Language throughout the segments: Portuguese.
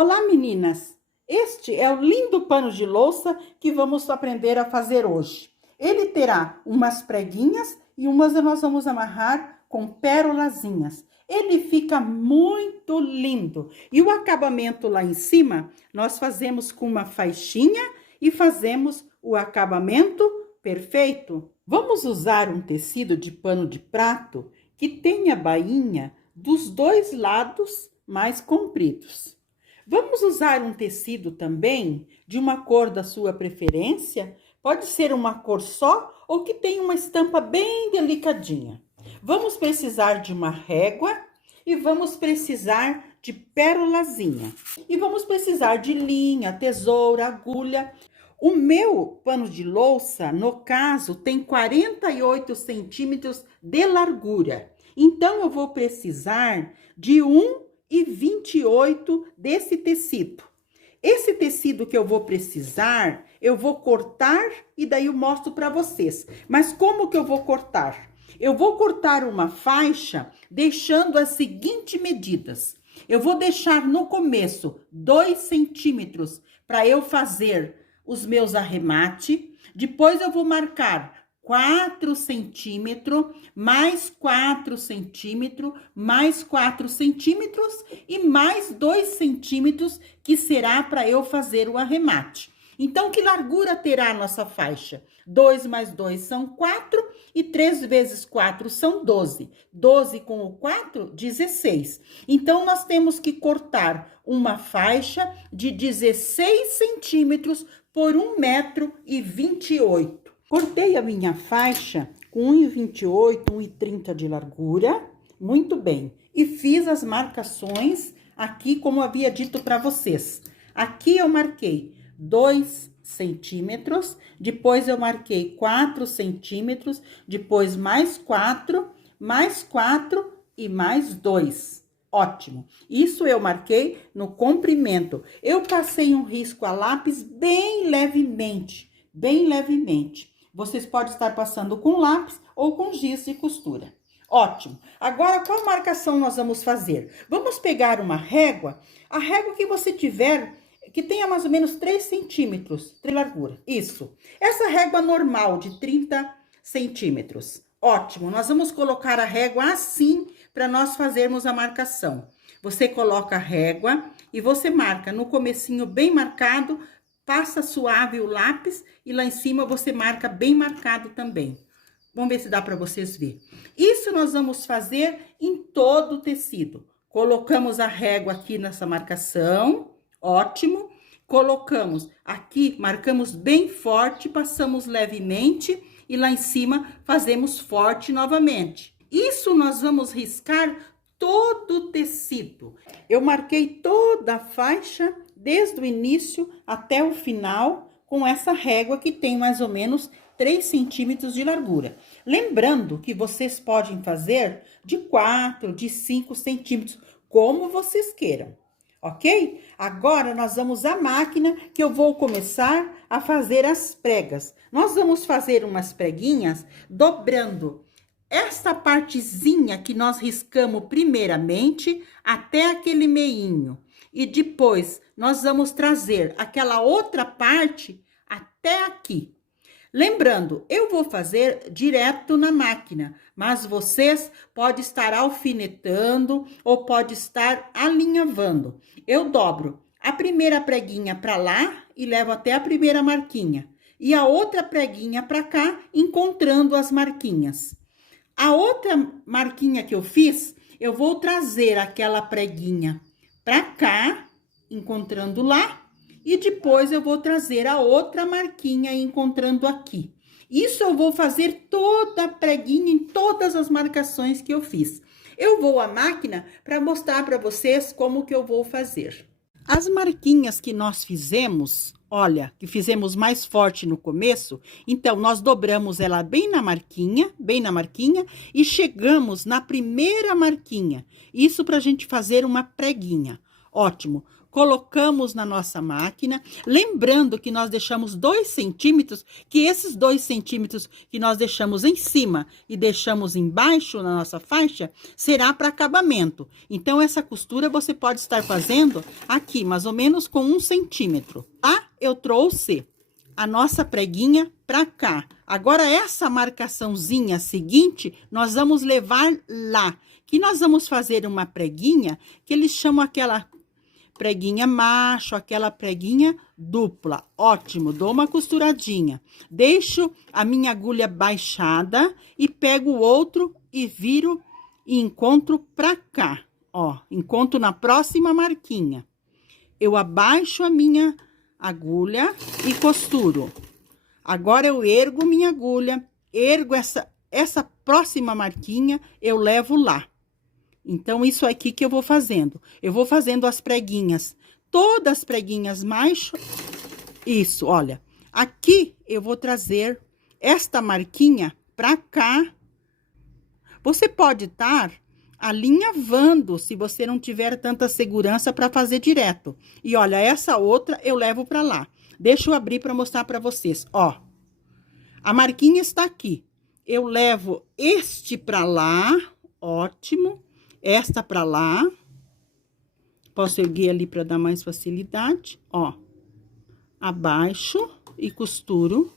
Olá, meninas! Este é o lindo pano de louça que vamos aprender a fazer hoje. Ele terá umas preguinhas e umas nós vamos amarrar com pérolazinhas. Ele fica muito lindo. E o acabamento lá em cima, nós fazemos com uma faixinha e fazemos o acabamento perfeito. Vamos usar um tecido de pano de prato que tenha bainha dos dois lados mais compridos. Vamos usar um tecido também de uma cor da sua preferência. Pode ser uma cor só ou que tenha uma estampa bem delicadinha. Vamos precisar de uma régua e vamos precisar de pérolazinha. E vamos precisar de linha, tesoura, agulha. O meu pano de louça, no caso, tem 48 centímetros de largura. Então, eu vou precisar de 1,28 desse tecido. Esse tecido que eu vou precisar, eu vou cortar e daí eu mostro para vocês. Mas como que eu vou cortar? Eu vou cortar uma faixa deixando as seguintes medidas. Eu vou deixar no começo 2 centímetros para eu fazer os meus arremates. Depois eu vou marcar 4 centímetros, mais 4 centímetros, mais 4 centímetros e mais 2 centímetros, que será para eu fazer o arremate. Então, que largura terá a nossa faixa? 2 mais 2 são 4 e 3 vezes 4 são 12. 12 com o 4, 16. Então, nós temos que cortar uma faixa de 16 centímetros por 1,28 m. Cortei a minha faixa com 1,28, 1,30 de largura, muito bem. E fiz as marcações aqui, como havia dito para vocês. Aqui eu marquei 2 centímetros, depois eu marquei 4 centímetros, depois mais 4 e mais 2. Ótimo. Isso eu marquei no comprimento. Eu passei um risco a lápis bem levemente, bem levemente. Vocês podem estar passando com lápis ou com giz de costura. Ótimo. Agora, qual marcação nós vamos fazer? Vamos pegar uma régua, a régua que você tiver, que tenha mais ou menos 3 centímetros de largura. Isso. Essa régua normal de 30 centímetros. Ótimo. Nós vamos colocar a régua assim para nós fazermos a marcação. Você coloca a régua e você marca no comecinho bem marcado, passa suave o lápis e lá em cima você marca bem marcado também. Vamos ver se dá para vocês verem. Isso nós vamos fazer em todo o tecido. Colocamos a régua aqui nessa marcação, ótimo. Colocamos aqui, marcamos bem forte, passamos levemente e lá em cima fazemos forte novamente. Isso nós vamos riscar todo o tecido. Eu marquei toda a faixa desde o início até o final, com essa régua que tem mais ou menos 3 centímetros de largura. Lembrando que vocês podem fazer de 4, de 5 centímetros, como vocês queiram, ok? Agora, nós vamos à máquina que eu vou começar a fazer as pregas. Nós vamos fazer umas preguinhas dobrando esta partezinha que nós riscamos primeiramente até aquele meinho. E depois, nós vamos trazer aquela outra parte até aqui. Lembrando, eu vou fazer direto na máquina, mas vocês podem estar alfinetando ou pode estar alinhavando. Eu dobro a primeira preguinha para lá e levo até a primeira marquinha. E a outra preguinha para cá, encontrando as marquinhas. A outra marquinha que eu fiz, eu vou trazer aquela preguinha para cá, encontrando lá, e depois eu vou trazer a outra marquinha encontrando aqui. Isso eu vou fazer toda a preguinha em todas as marcações que eu fiz. Eu vou à máquina para mostrar para vocês como que eu vou fazer. As marquinhas que nós fizemos, olha, que fizemos mais forte no começo, então nós dobramos ela bem na marquinha, e chegamos na primeira marquinha. Isso para a gente fazer uma preguinha. Ótimo. colocamos na nossa máquina, lembrando que nós deixamos 2 centímetros, que esses 2 centímetros que nós deixamos em cima e deixamos embaixo na nossa faixa, será para acabamento. Então, essa costura você pode estar fazendo aqui, mais ou menos com 1 centímetro. Tá? Eu trouxe a nossa preguinha para cá. Agora, essa marcaçãozinha seguinte, nós vamos levar lá, que nós vamos fazer uma preguinha, que eles chamam aquela preguinha macho, aquela preguinha dupla. Ótimo, dou uma costuradinha. Deixo a minha agulha baixada e pego o outro e viro e encontro pra cá. Ó, encontro na próxima marquinha. Eu abaixo a minha agulha e costuro. Agora, eu ergo minha agulha, ergo essa próxima marquinha, eu levo lá. Então, isso aqui que eu vou fazendo. Eu vou fazendo as preguinhas, todas as preguinhas mais... Isso, olha. Aqui, eu vou trazer esta marquinha pra cá. Você pode estar alinhavando, se você não tiver tanta segurança para fazer direto. E, olha, essa outra eu levo pra lá. Deixa eu abrir para mostrar para vocês, ó. A marquinha está aqui. Eu levo este pra lá, ótimo. Esta pra lá. Posso erguer ali para dar mais facilidade, ó. Abaixo e costuro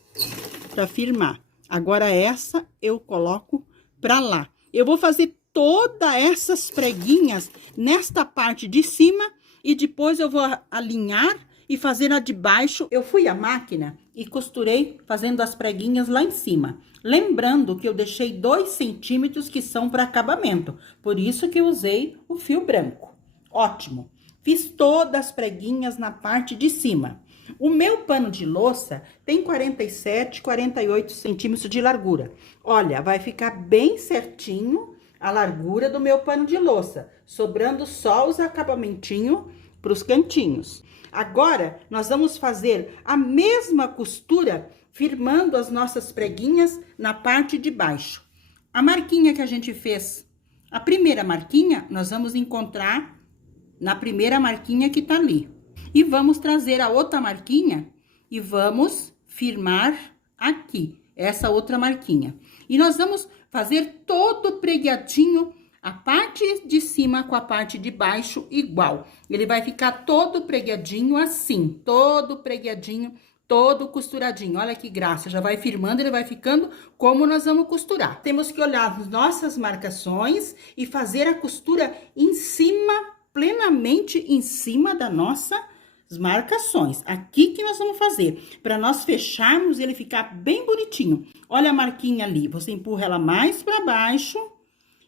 para firmar. Agora, essa eu coloco pra lá. Eu vou fazer todas essas preguinhas nesta parte de cima e depois eu vou alinhar e fazer a de baixo. Eu fui à máquina e costurei fazendo as preguinhas lá em cima. Lembrando que eu deixei 2 centímetros que são para acabamento. Por isso que eu usei o fio branco. Ótimo. Fiz todas as preguinhas na parte de cima. O meu pano de louça tem 47, 48 centímetros de largura. Olha, vai ficar bem certinho a largura do meu pano de louça, sobrando só os acabamentinhos para os cantinhos. Agora, nós vamos fazer a mesma costura, firmando as nossas preguinhas na parte de baixo. A marquinha que a gente fez, a primeira marquinha, nós vamos encontrar na primeira marquinha que tá ali. E vamos trazer a outra marquinha e vamos firmar aqui, essa outra marquinha. E nós vamos fazer todo pregueadinho, a parte de cima com a parte de baixo igual. Ele vai ficar todo pregueadinho assim, todo pregueadinho, todo costuradinho. Olha que graça, já vai firmando, ele vai ficando como nós vamos costurar. Temos que olhar as nossas marcações e fazer a costura em cima, plenamente em cima da nossa marcações. Aqui que nós vamos fazer, para nós fecharmos ele ficar bem bonitinho. Olha a marquinha ali, você empurra ela mais para baixo.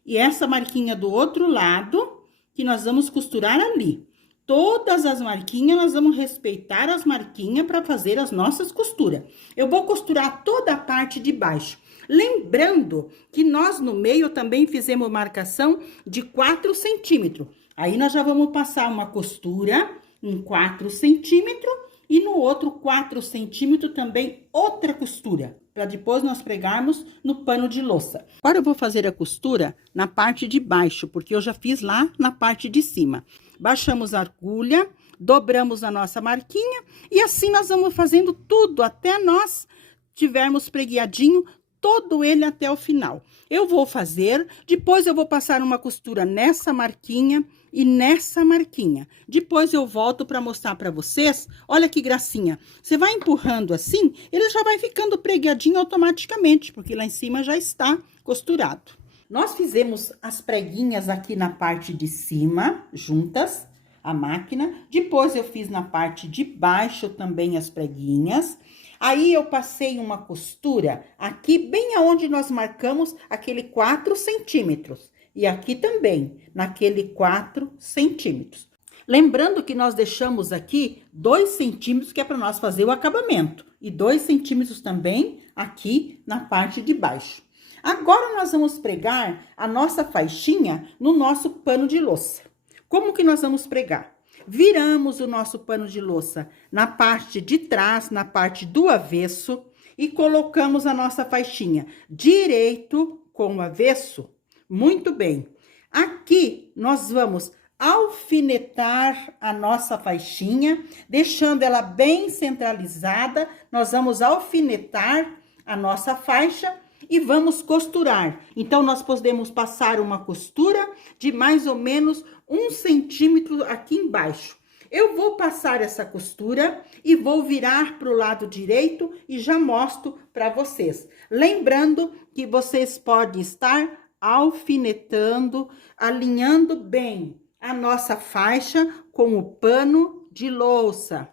E essa marquinha do outro lado, que nós vamos costurar ali. Todas as marquinhas, nós vamos respeitar as marquinhas para fazer as nossas costuras. Eu vou costurar toda a parte de baixo. Lembrando que nós no meio também fizemos marcação de 4 centímetros. Aí, nós já vamos passar uma costura em 4 centímetros e no outro 4 centímetros também outra costura, para depois nós pregarmos no pano de louça. Agora, eu vou fazer a costura na parte de baixo, porque eu já fiz lá na parte de cima. Baixamos a agulha, dobramos a nossa marquinha e assim nós vamos fazendo tudo até nós tivermos pregueadinho todo ele até o final. Eu vou fazer, depois eu vou passar uma costura nessa marquinha e nessa marquinha. Depois eu volto para mostrar para vocês. Olha que gracinha. Você vai empurrando assim, ele já vai ficando pregueadinho automaticamente, porque lá em cima já está costurado. Nós fizemos as preguinhas aqui na parte de cima, juntas, a máquina. Depois eu fiz na parte de baixo também as preguinhas. Aí, eu passei uma costura aqui, bem aonde nós marcamos aquele 4 centímetros. E aqui também, naquele 4 centímetros. Lembrando que nós deixamos aqui 2 centímetros, que é para nós fazer o acabamento. E 2 centímetros também aqui na parte de baixo. Agora, nós vamos pregar a nossa faixinha no nosso pano de louça. Como que nós vamos pregar? Viramos o nosso pano de louça na parte de trás, na parte do avesso, e colocamos a nossa faixinha direito com o avesso. Muito bem. Aqui, nós vamos alfinetar a nossa faixinha, deixando ela bem centralizada. Nós vamos alfinetar a nossa faixa e vamos costurar. Então, nós podemos passar uma costura de mais ou menos 1 centímetro aqui embaixo. Eu vou passar essa costura e vou virar para o lado direito e já mostro para vocês. Lembrando que vocês podem estar alfinetando, alinhando bem a nossa faixa com o pano de louça.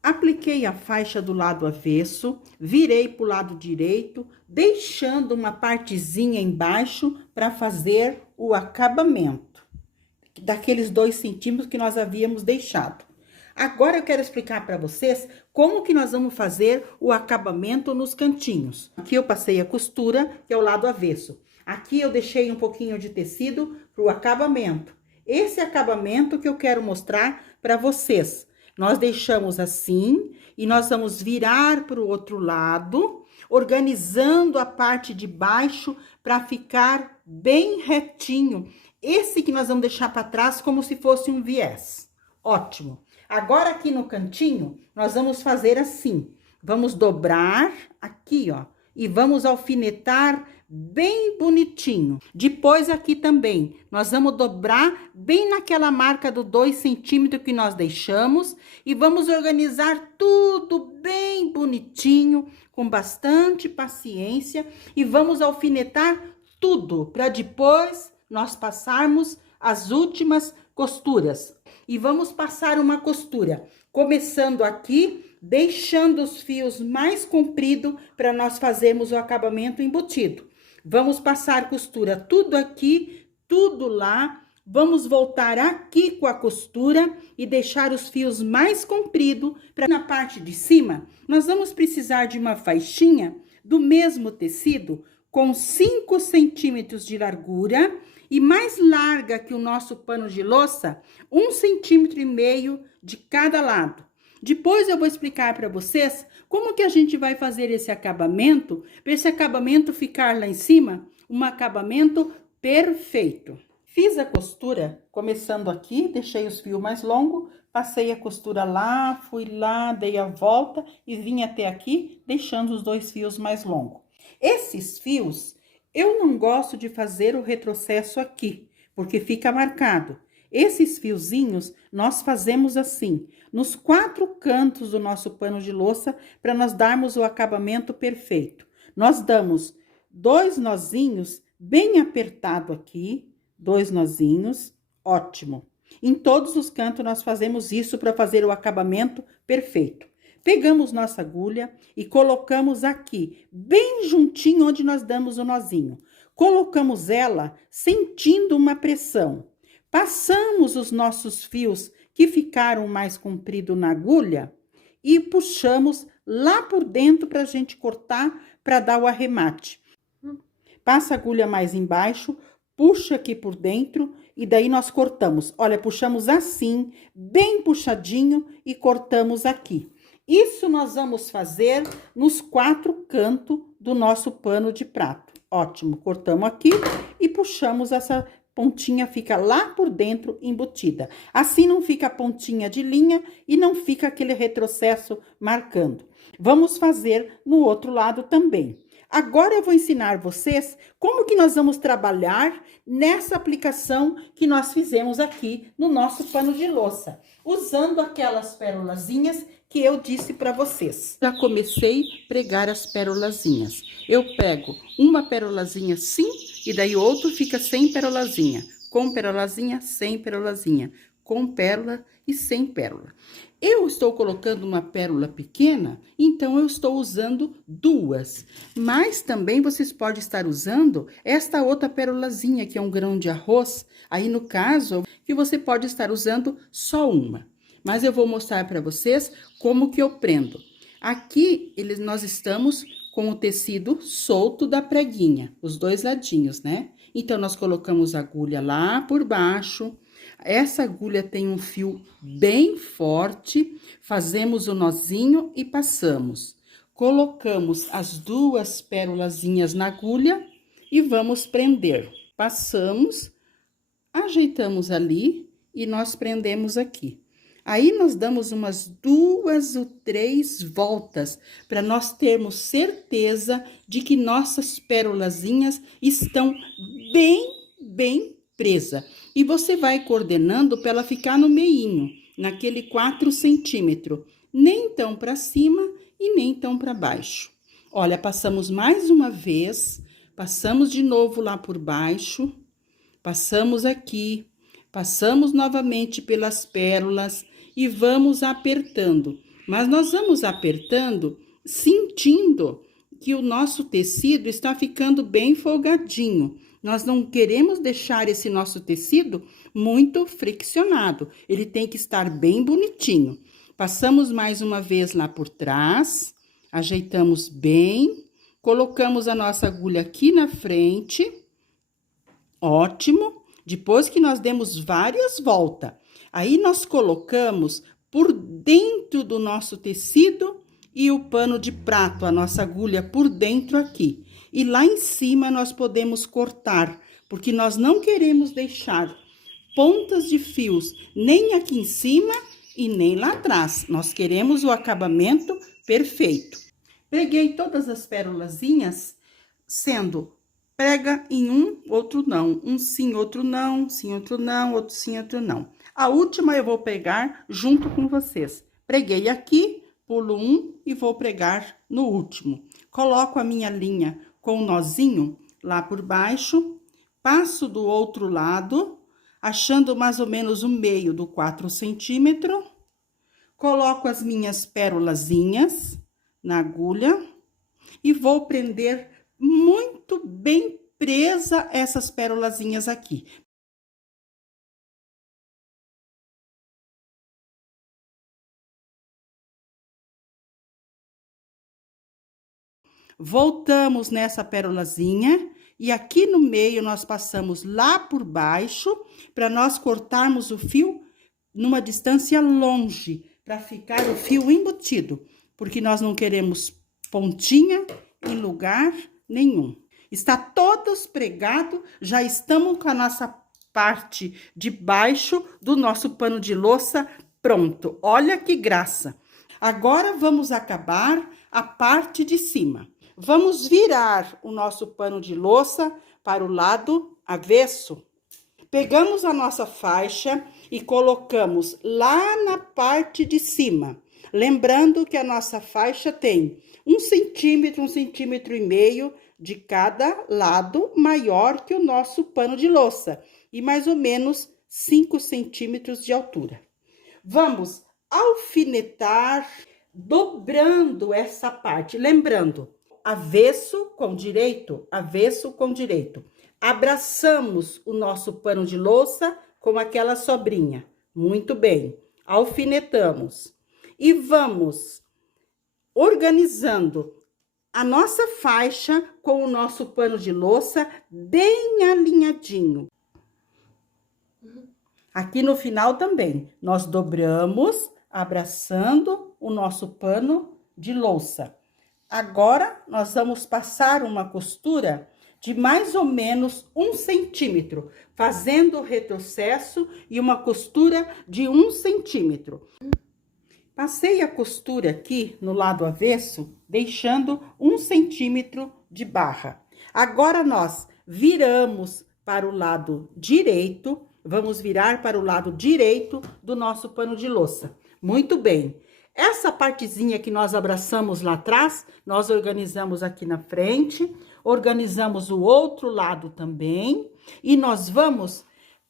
Apliquei a faixa do lado avesso, virei para o lado direito, deixando uma partezinha embaixo para fazer o acabamento daqueles 2 centímetros que nós havíamos deixado. Agora eu quero explicar para vocês como que nós vamos fazer o acabamento nos cantinhos. Aqui eu passei a costura, que é o lado avesso. Aqui eu deixei um pouquinho de tecido para o acabamento. Esse acabamento que eu quero mostrar para vocês. Nós deixamos assim e nós vamos virar para o outro lado, organizando a parte de baixo para ficar bem retinho. Esse que nós vamos deixar para trás como se fosse um viés. Ótimo. Agora aqui no cantinho, nós vamos fazer assim. Vamos dobrar aqui, ó, e vamos alfinetar bem bonitinho. Depois aqui também, nós vamos dobrar bem naquela marca do 2 centímetros que nós deixamos e vamos organizar tudo bem bonitinho, com bastante paciência e vamos alfinetar tudo para depois nós passarmos as últimas costuras. E vamos passar uma costura, começando aqui, deixando os fios mais compridos para nós fazermos o acabamento embutido. Vamos passar costura tudo aqui, tudo lá. Vamos voltar aqui com a costura e deixar os fios mais compridos. Na parte de cima, nós vamos precisar de uma faixinha do mesmo tecido, com 5 centímetros de largura e mais larga que o nosso pano de louça, 1,5 centímetro de cada lado. Depois eu vou explicar para vocês como que a gente vai fazer esse acabamento, para esse acabamento ficar lá em cima, um acabamento perfeito. Fiz a costura, começando aqui, deixei os fios mais longos, passei a costura lá, fui lá, dei a volta e vim até aqui, deixando os 2 fios mais longos. Esses fios, eu não gosto de fazer o retrocesso aqui, porque fica marcado. Esses fiozinhos, nós fazemos assim, nos 4 cantos do nosso pano de louça, para nós darmos o acabamento perfeito. Nós damos 2 nozinhos bem apertado aqui, 2 nozinhos, ótimo. Em todos os cantos nós fazemos isso para fazer o acabamento perfeito. Pegamos nossa agulha e colocamos aqui, bem juntinho onde nós damos o nozinho. Colocamos ela sentindo uma pressão. Passamos os nossos fios que ficaram mais compridos na agulha e puxamos lá por dentro para a gente cortar, para dar o arremate. Passa a agulha mais embaixo, puxa aqui por dentro e daí nós cortamos. Olha, puxamos assim, bem puxadinho e cortamos aqui. Isso nós vamos fazer nos 4 cantos do nosso pano de prato. Ótimo, cortamos aqui e puxamos essa pontinha, fica lá por dentro embutida. Assim não fica a pontinha de linha e não fica aquele retrocesso marcando. Vamos fazer no outro lado também. Agora eu vou ensinar vocês como que nós vamos trabalhar nessa aplicação que nós fizemos aqui no nosso pano de louça, usando aquelas pérolazinhas que eu disse para vocês. Já comecei a pregar as pérolazinhas. Eu pego uma pérolazinha assim, e daí outro fica sem pérolazinha, com pérolazinha, sem pérolazinha, com pérola e sem pérola. Eu estou colocando uma pérola pequena, então eu estou usando 2. Mas também vocês podem estar usando esta outra pérolazinha, que é um grão de arroz. Aí, no caso, que você pode estar usando só uma. Mas eu vou mostrar para vocês como que eu prendo. Aqui, nós estamos com o tecido solto da preguinha, os 2 ladinhos, né? Então, nós colocamos a agulha lá por baixo. Essa agulha tem um fio bem forte, fazemos o nozinho e passamos. Colocamos as 2 pérolazinhas na agulha e vamos prender. Passamos Ajeitamos ali e nós prendemos aqui. Aí, nós damos umas 2 ou 3 voltas, para nós termos certeza de que nossas pérolazinhas estão bem presa. E você vai coordenando para ela ficar no meinho, naquele 4 centímetros. Nem tão para cima e nem tão para baixo. Olha, passamos mais uma vez, passamos de novo lá por baixo, passamos aqui, passamos novamente pelas pérolas e vamos apertando. Mas nós vamos apertando sentindo que o nosso tecido está ficando bem folgadinho. Nós não queremos deixar esse nosso tecido muito friccionado. Ele tem que estar bem bonitinho. Passamos mais uma vez lá por trás, ajeitamos bem, colocamos a nossa agulha aqui na frente. Ótimo. Depois que nós demos várias voltas, aí nós colocamos por dentro do nosso tecido e o pano de prato, a nossa agulha por dentro aqui. E lá em cima nós podemos cortar, porque nós não queremos deixar pontas de fios nem aqui em cima e nem lá atrás. Nós queremos o acabamento perfeito. Peguei todas as pérolazinhas, sendo prega em um, outro não. Um sim, outro não, sim, outro não, outro sim, outro não. A última eu vou pregar junto com vocês. Preguei aqui, pulo um e vou pregar no último. Coloco a minha linha com o nozinho lá por baixo, passo do outro lado, achando mais ou menos o meio do 4 centímetros. Coloco as minhas pérolazinhas na agulha e vou prender muito bem presa essas pérolazinhas aqui. Voltamos nessa pérolazinha e aqui no meio nós passamos lá por baixo para nós cortarmos o fio numa distância longe, para ficar o fio embutido, porque nós não queremos pontinha em lugar nenhum. Está todos pregado, já estamos com a nossa parte de baixo do nosso pano de louça pronto. Olha que graça! Agora, vamos acabar a parte de cima. Vamos virar o nosso pano de louça para o lado avesso. Pegamos a nossa faixa e colocamos lá na parte de cima. Lembrando que a nossa faixa tem 1 centímetro, 1,5 centímetros de cada lado, maior que o nosso pano de louça, e mais ou menos 5 centímetros de altura. Vamos alfinetar, dobrando essa parte, lembrando, avesso com direito, avesso com direito. Abraçamos o nosso pano de louça com aquela sobrinha. Muito bem, alfinetamos. E vamos organizando a nossa faixa com o nosso pano de louça bem alinhadinho. Aqui no final também, nós dobramos, abraçando o nosso pano de louça. Agora, nós vamos passar uma costura de mais ou menos 1 centímetro, fazendo o retrocesso e uma costura de 1 centímetro. Passei a costura aqui no lado avesso, deixando 1 centímetro de barra. Agora, nós viramos para o lado direito, vamos virar para o lado direito do nosso pano de louça. Muito bem. Essa partezinha que nós abraçamos lá atrás, nós organizamos aqui na frente, organizamos o outro lado também, e nós vamos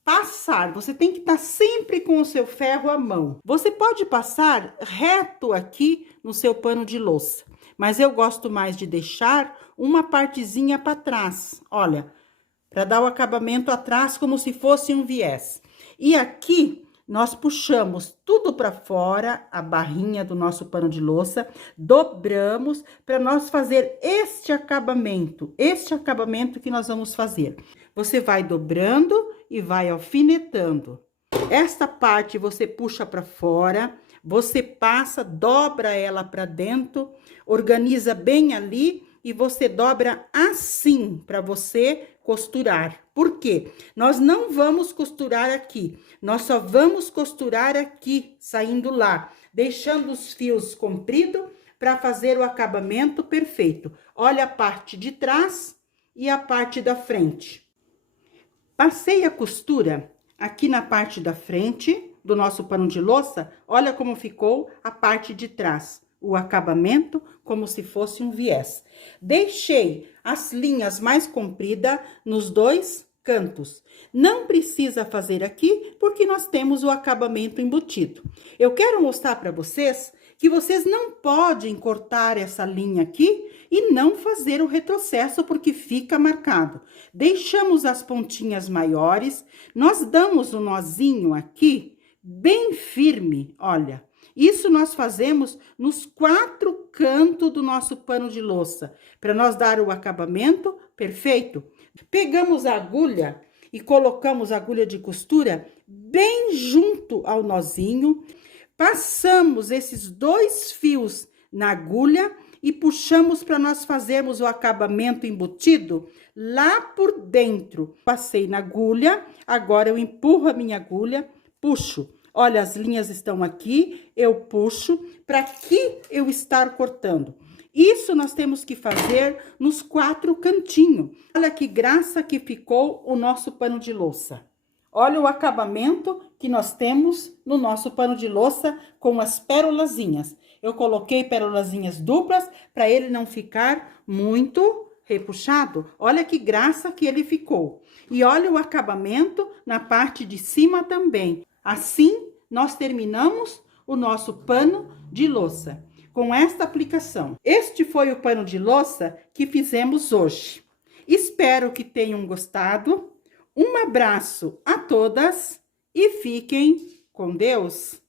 passar. Você tem que estar sempre com o seu ferro à mão. Você pode passar reto aqui no seu pano de louça, mas eu gosto mais de deixar uma partezinha para trás, olha, para dar o acabamento atrás como se fosse um viés. E aqui nós puxamos tudo para fora, a barrinha do nosso pano de louça, dobramos para nós fazer este acabamento que nós vamos fazer. Você vai dobrando e vai alfinetando. Esta parte você puxa para fora, você passa, dobra ela para dentro, organiza bem ali e você dobra assim para você costurar. Por quê? Nós não vamos costurar aqui, nós só vamos costurar aqui, saindo lá, deixando os fios compridos para fazer o acabamento perfeito. Olha a parte de trás e a parte da frente. Passei a costura aqui na parte da frente do nosso pano de louça, olha como ficou a parte de trás. O acabamento como se fosse um viés. Deixei as linhas mais compridas nos dois cantos. Não precisa fazer aqui, porque nós temos o acabamento embutido. Eu quero mostrar para vocês que vocês não podem cortar essa linha aqui e não fazer o retrocesso, porque fica marcado. Deixamos as pontinhas maiores, nós damos um nozinho aqui, bem firme, olha. Isso nós fazemos nos 4 cantos do nosso pano de louça, para nós dar o acabamento perfeito. Pegamos a agulha e colocamos a agulha de costura bem junto ao nozinho, passamos esses 2 fios na agulha e puxamos para nós fazermos o acabamento embutido lá por dentro. Passei na agulha, agora eu empurro a minha agulha, puxo. Olha, as linhas estão aqui, eu puxo para que eu estar cortando. Isso nós temos que fazer nos 4 cantinhos. Olha que graça que ficou o nosso pano de louça. Olha o acabamento que nós temos no nosso pano de louça com as pérolazinhas. Eu coloquei pérolazinhas duplas para ele não ficar muito repuxado. Olha que graça que ele ficou. E olha o acabamento na parte de cima também. Assim, nós terminamos o nosso pano de louça com esta aplicação. Este foi o pano de louça que fizemos hoje. Espero que tenham gostado. Um abraço a todas e fiquem com Deus.